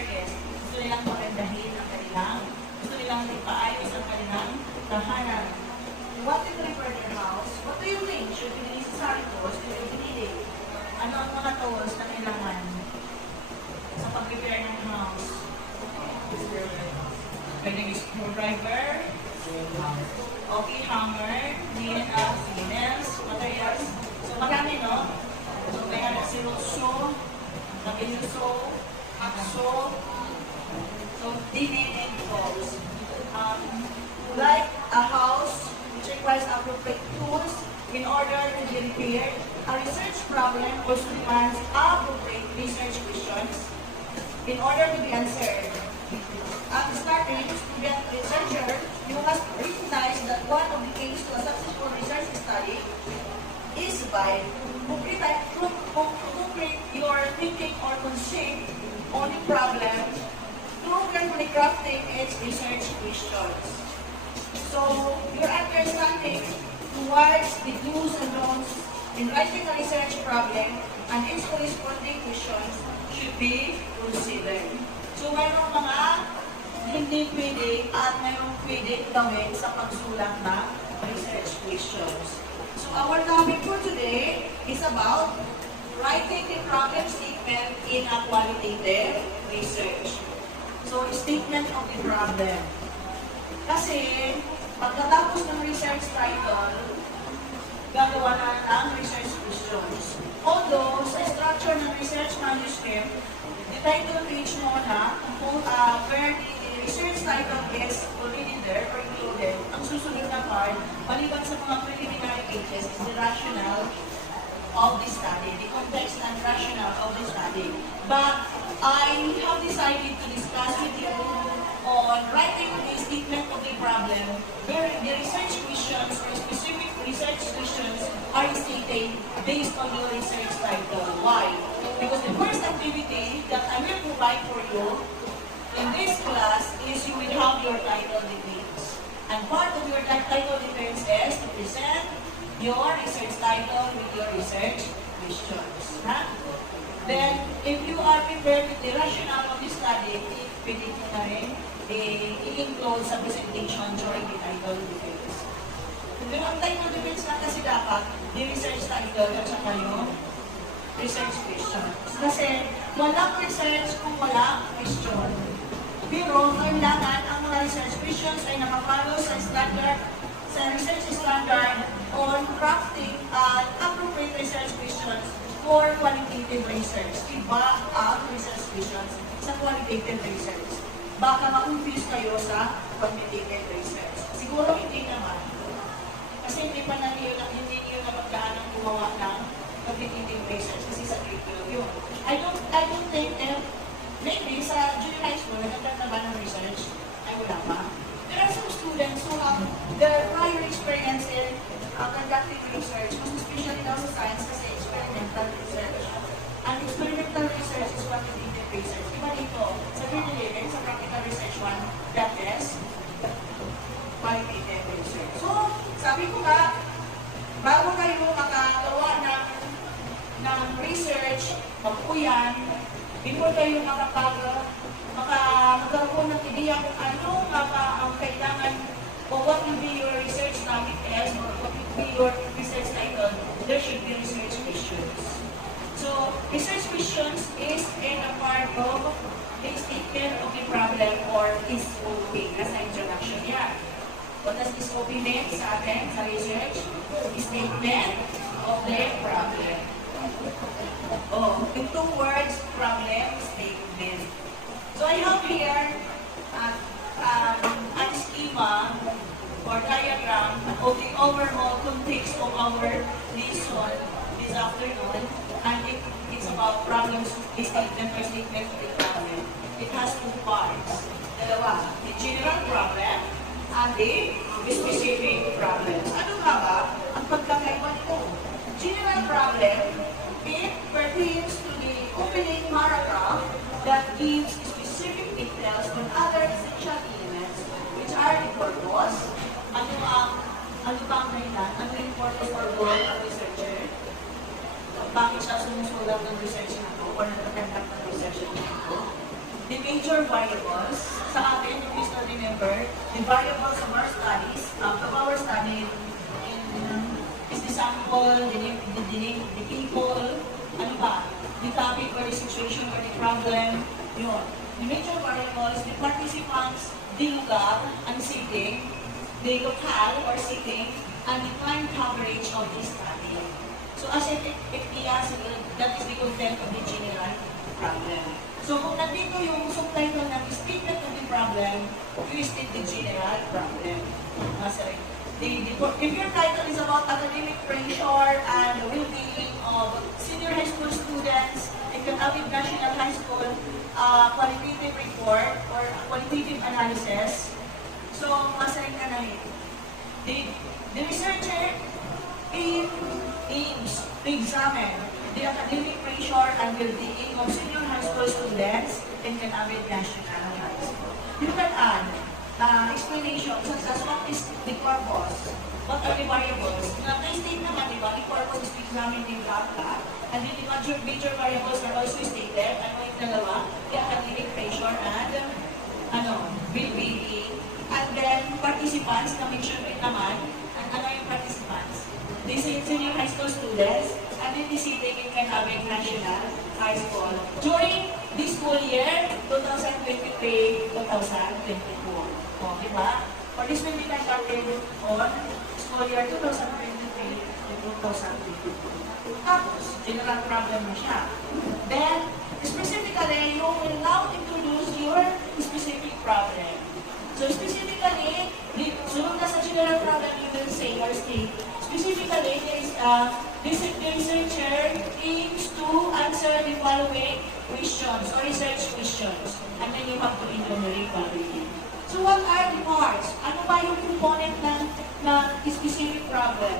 is gusto nilang magandahin ang kanilang, gusto nilang ipaayos ang kanilang tahanan. What if they prepare their house? What do you think? Should be necessary tools to be needed? Ano ang mga tools na kailangan sa pag-prepare ng house? Pwedeng screwdriver, okay, hammer, nails, materials. So marami, no? So may zero saw, double saw, hacksaw, so dining and tools. Like a house which requires appropriate tools in order to be repaired, a research problem also demands appropriate research questions in order to be answered. At starting, student researcher, you must recognize that one of the keys to a successful research study is by concrete your thinking or concept on the problem through carefully crafting its research questions. So, your understanding towards the do's and don'ts in writing a research problem and its corresponding questions should be considered. So, mayroong mga hindi pwede at mayroong pwede gawin sa pagsulat ng research questions. So, our topic for today is about writing the problem statement in a qualitative research. So, statement of the problem. Kasi, pagkatapos ng research title, gagawa na ng research questions. Although, sa structure ng research manuscript, the title page muna, where the research title is already there or included, ang susunod na part, maliban sa mga preliminary pages, is the rationale of the study, the context and rationale of the study. But I have decided to discuss with you on writing the statement of the problem, where the research questions or specific research questions are stated based on your research title. Why? Because the first activity that I will provide for you in this class is you will have your title defense. And part of your title defense is to present your research title with your research questions. Ha? Then, if you are prepared with the rationale of the study, pwede nyo na rin i-include sa presentation during the title defense. Pero ang title defense lang kasi dapat, the research title at saka yung research questions. Kasi walang research kung walang question. Pero kailangan ang mga research questions ay nakapalo sa standard, sa research standard on crafting and appropriate research questions for qualitative research. Iba ang research questions sa qualitative research. Baka ma-confuse kayo sa quantitative research. Siguro hindi naman. Kasi hindi pa na niyo na magkaanang gumawa ng quantitative research kasi sa curriculum yun. I don't think maybe sa junior high school, nagkakat na ba ng research? Ay, wala pa. There are some students who have their prior experience in conducting research, most especially now sa science kasi experimental research. And experimental research is quantitative research. Iba dito, sa grade 11, sa practical research 1, that is qualitative research. So, sabi ko nga, bago kayo makagawa ng research, magpuyan, before kayo magkaroon ng ideya kung ano ang kailangan o what will be your research topic is or what will be your research title, there should be research questions. So, research questions is a part of the statement of the problem or SOP as an introduction. Yeah. What does SOP mean sa atin sa research? Statement of the problem. Oh, in two words, problem statement. So I have here a schema or diagram of the overall context of our lesson this afternoon, and it's about problems statement or statement of the problem. It has two parts. Dalawa, the general problem and the specific problems. Ano nga ba ang pagkakaiba nito? General problem, it pertains to the opening paragraph that gives specific details on other essential elements which are the purpose, ano bang dahilan, ano yung purpose or goal ng researcher, bakit siya sumusulat ng research na ito or nagkakandak ng research na ito, the major variables sa atin, if you still remember, the variables of our studies, is the sample, the people, ano ba, the topic or the situation or the problem, yun. The major variables, the participants, the lugar, and setting, the locale or setting, and the time coverage of the study. So as that is the content of the general problem. So kung nandito yung subtitle ng statement of the problem, you state the general problem. Sorry. If your title is about academic pressure and the well-being of senior high school students, it can have National High School qualitative report or qualitative analysis. So, masarin ka na rin. The researcher aims to examine the academic pressure and well-being of senior high school students in Canavit National High School. You can add explanation such as what is the purpose, what are the variables. Na-state naman, di ba? The purpose is to examine the data, and then the major variables are also stated. Ano yung dalawa? The academic pressure and well-being. And then participants, na-mention rin naman, and ano yung participants? These are senior high school students, and then the sitting in Canavit National High School during this school year, 2023-2024. O, di ba? For this will be conducted on school year 2023-2024. Tapos, general problem na siya. Then, specifically, you will now introduce your specific problem. So, specifically, sunod na sa general problem, you will say or state, specifically, there is the researcher aims to answer the following questions or research questions. And then you have to enumerate everything. So what are the parts? Ano ba yung component ng specific problem?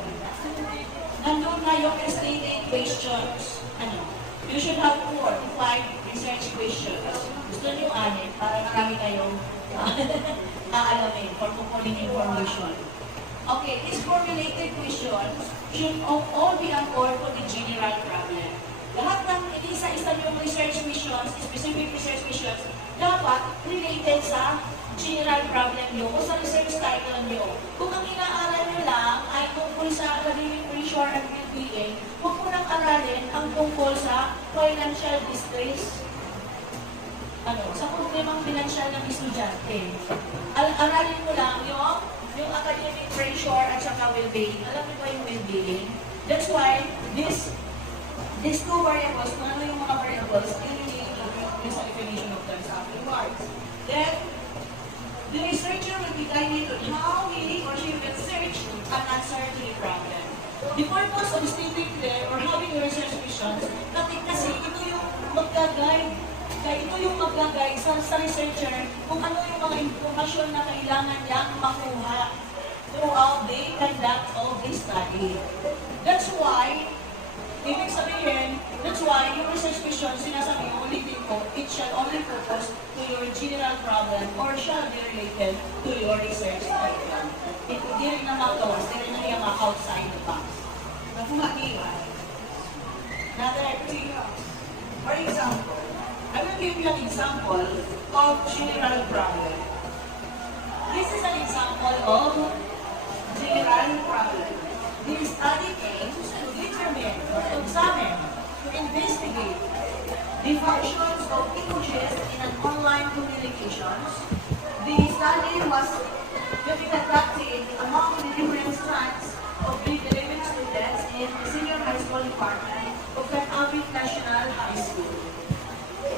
Nandun na yung stated questions. You should have 4 to 5 research questions. Gusto nyo anin para marami kayong aalamin for kukunin information. Okay, these 4 related questions should all be anchored to the general problem. Lahat ng isa-isa yung research missions, specific research missions, dapat related sa general problem nyo o sa research title nyo. Kung ang inaaral nyo lang ay tungkol sa academic pressure and well-being, huwag mo nang aralin ang tungkol sa financial distress. Sa problemang financial ng estudyante. Aralin mo lang yung academic pressure at saka well-being. Alam mo ba yung well-being? That's why these 2 variables, kung ano yung mga variables, yun yung sa definition of terms afterwards. Then, the researcher will be guided on how he or she will search an answer to the problem. The purpose of stating there or having a research missions, kasi ito yung mag-guide sa researcher kung ano yung mga informasyon na kailangan niyang makuha throughout the conduct of the study. That's why yung research mission, sinasabi ko, ulitin ko, it shall only focus to your general problem or shall be related to your research item. Hindi rin na magawas, hindi rin na yung outside the box. Nakuha niyo. For example, I will give you an example of general problem. This is an example of general problem. The study aims to determine or to examine, to investigate the functions of images in an online communications. The study was conducted among the different strands of grade 11 students in the senior high school department of Canavit National High School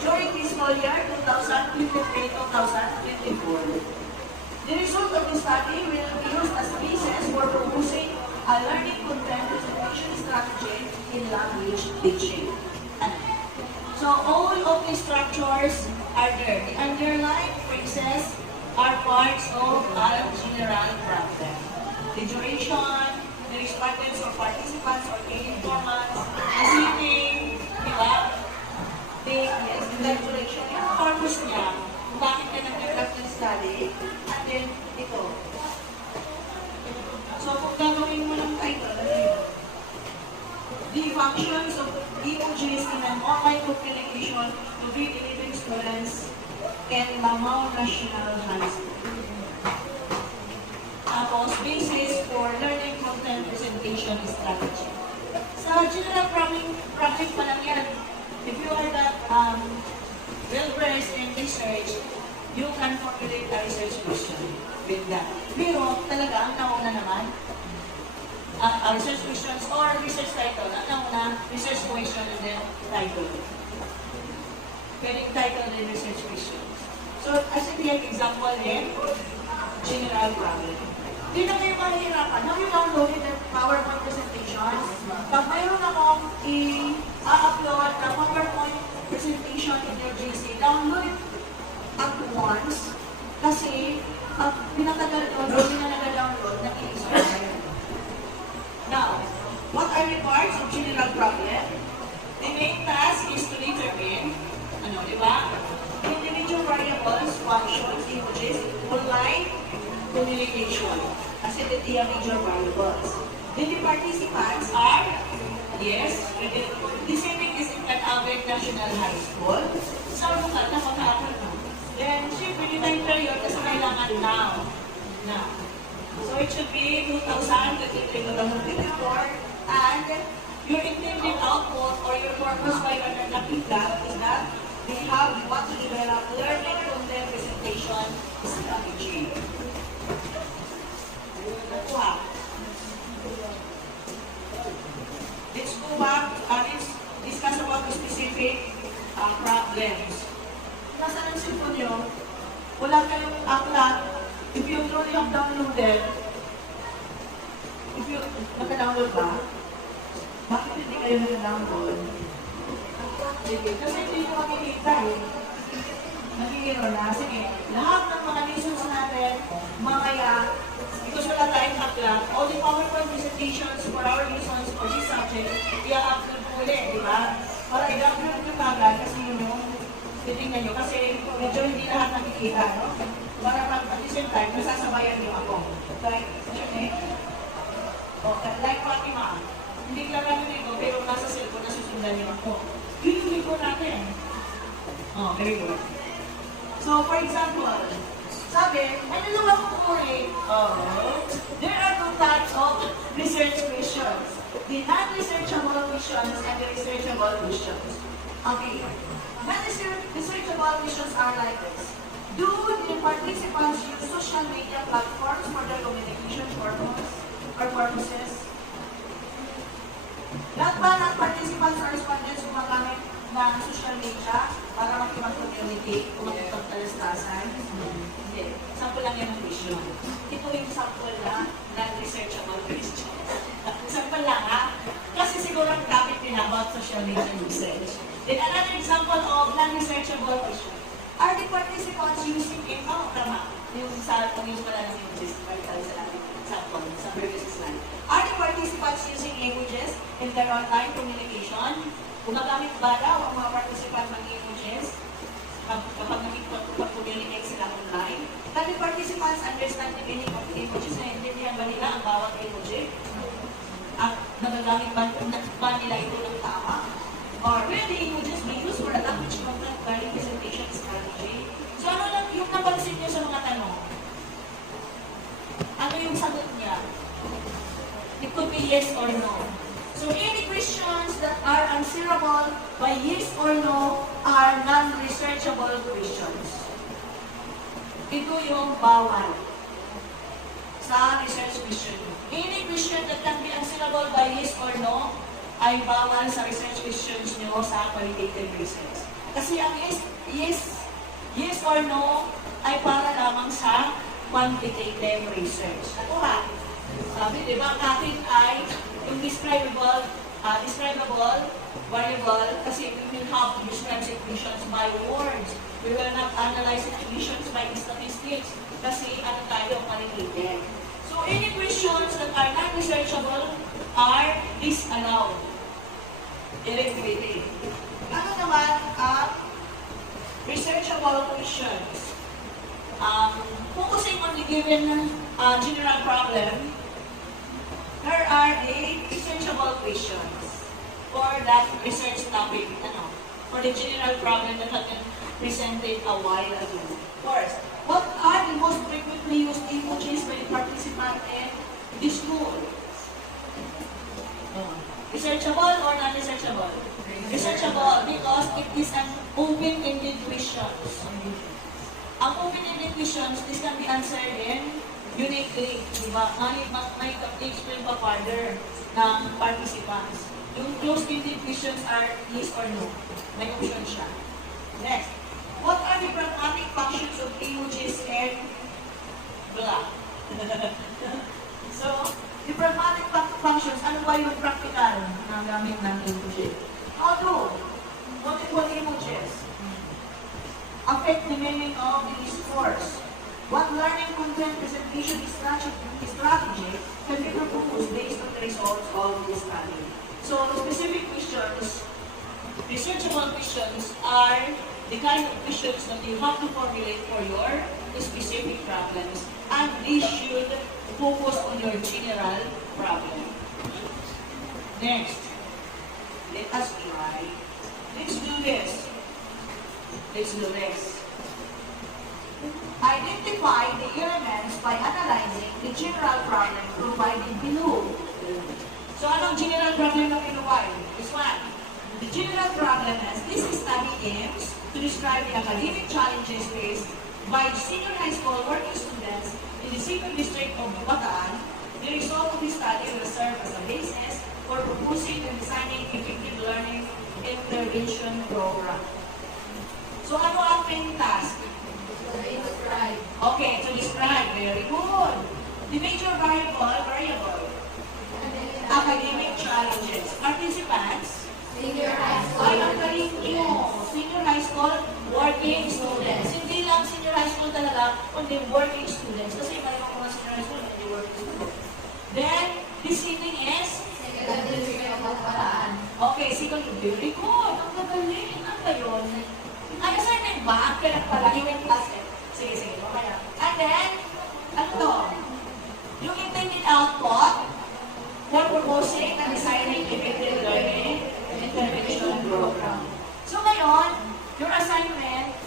during the school year 2023-2024. The result of the study will be used as a basis for proposing a learning content presentation strategy in language teaching. So all of these structures are there. The underlined phrases are parts of a general problem. The duration, the respondents or participants or key informants, the seating, di ba? The duration, yung purpose niya, kung bakit ka nag-conduct ng study, and then ito. So kung gagawin mo ng title, ano yun? The functions of emojis in an online communication to grade 11 students and Mamao National High School. Tapos, basis for learning content presentation strategy. Sa general problem pa lang yan. If you are that well-versed in research, you can formulate a research question with that. Pero talaga, ang nauna naman, research questions or research title. Ang nauna, research question and then title. Pwedeng title and research questions. So, as a clear example din, general problem. Hindi na kayo mahihirapan. Have you downloaded the PowerPoint presentation? Pag mayroon akong i-upload na PowerPoint presentation in your GC, download it at once. Kasi, pag pinatagal doon, hindi na nag-download, nag-i-expire. Now, what are the parts of general problem? The main task is to determine, di ba? Individual variables, functions, images, online communication. Kasi the major variables. Then the participants are, yes, descending is in Canavec National High School. Sa lugar na pagkakot. Then, syempre, the time period kasi kailangan now. Now. So it should be 2000 to 2024. And your intended output or your purpose by conducting that is that they have what to develop learning content presentation strategy. Let's go back and let's discuss about the specific problems. Nasaan ang cellphone nyo? Wala kayong aklat. If you already have downloaded, if you naka-download ba? Bakit hindi kayo naka-download? Sige, kasi hindi ko makikita eh. Nakikita na. Sige, lahat ng mga lessons natin, mamaya, because wala tayong aklat, all the PowerPoint presentations for our lessons for this subject, i-upload po ulit, di ba? Para i-upload nyo kagad kasi yun yung titingnan nyo. Kasi medyo hindi lahat nakikita, no? Para at the same time, nasasabayan nyo ako. Like, like Fatima, hindi ka lang dito, pero nasa cellphone na susundan nyo ako. Yun yung libro natin. Oh, very good. So, for example, sabi, ano naman ko there are two types of research questions. The non-researchable questions and the researchable questions. Okay. Non-researchable questions are like this. Do the participants use social media platforms for their communication purposes? Lahat ba ng participants or respondents gumagamit ng social media para makipag-communicate o makipag-talastasan? Hindi. Sample lang yan ng question. Ito yung sample na non-researchable question. Sample lang ha? Kasi siguro ang topic din about social media usage. Then another example of non-researchable question. Are the participants using tama. Yung sa pag-use pala ng images, tayo sa natin example, sa previous slide. Are the participants using images in their online communication? Gumagamit ba daw ang mga participants ng images kapag nag-communicate sila online? Can the participants understand the meaning of the images na intindihan ba nila ang bawat emoji? At nagagamit ba nila ito ng tama? Or will the images be used for the language content learning presentation strategy? So ano lang yung napansin niyo sa mga tanong? Ano yung sagot niya? It could be yes or no. So any questions that are answerable by yes or no are non-researchable questions. Ito yung bawal sa research question. Any question that can be answerable by yes or no ay bawal sa research questions nyo sa qualitative research. Kasi ang yes or no ay para lamang sa quantitative research. Nakuha? Sabi, di ba, atin ay yung describable variable, kasi we will have to describe equations by words. We will not analyze equations by statistics kasi ano tayo, qualitative. So, any questions that are not researchable are disallowed. Electricity. Ano naman ang researchable questions? Focusing on the given general problem, there are the researchable questions for that research topic, for the general problem that presented a while ago. First, what are the most frequently used emojis by the participant in the school? Researchable or non-researchable? Researchable because it is an open-ended question. Ang open-ended questions, this can be answered in uniquely, di ba? May explain pa further ng participants. Yung closed-ended questions are yes or no. May option siya. Next, what are the pragmatic functions of emojis and blah? So, the pragmatic functions, ano ba yung practical na gamit ng emoji? How do multiple emojis affect the meaning of the discourse? What learning content presentation strategy can be proposed based on the results of the study? So, specific questions, researchable questions are the kind of questions that you have to formulate for your specific problems, and these should focus on your general problem. Next, let us try. Let's do this. Let's do this. Identify the elements by analyzing the general problem provided below. So, anong general problem na provide? This one. The general problem is, this study aims to describe the academic challenges faced by senior high school working students in the second district of Bataan. The result of the study will serve as a basis for proposing and designing effective learning intervention program. So, ano ang main task? Okay, to describe. Very good. The major variable, academic challenges. Participants, Senior high school. ay ang galing nyo. Senior high school, working students. Hindi lang senior high school talaga, kundi working students. Kasi may mga senior high school, hindi working students. Then, this evening is? Second district of Bataan. Okay, second, very good. Ang gagaling. Ano ba yun? Ay, assignment ba? Kaya pala, yung class eh. Sige, sige. Okay na. And then, ano to? Yung intended output for proposing and designing effective learning intervention program. So ngayon, your assignment,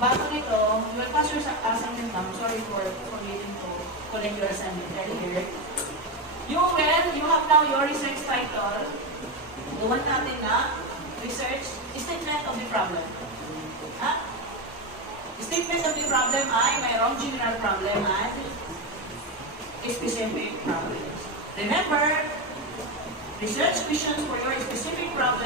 bago nito, you will pass your assignment now. Sorry for forgetting to collect your assignment earlier. You have now your research title. Gawan natin na research statement of the problem. Ha? Statement of the problem ay mayroong general problem and specific problems. Remember, research questions for your specific problem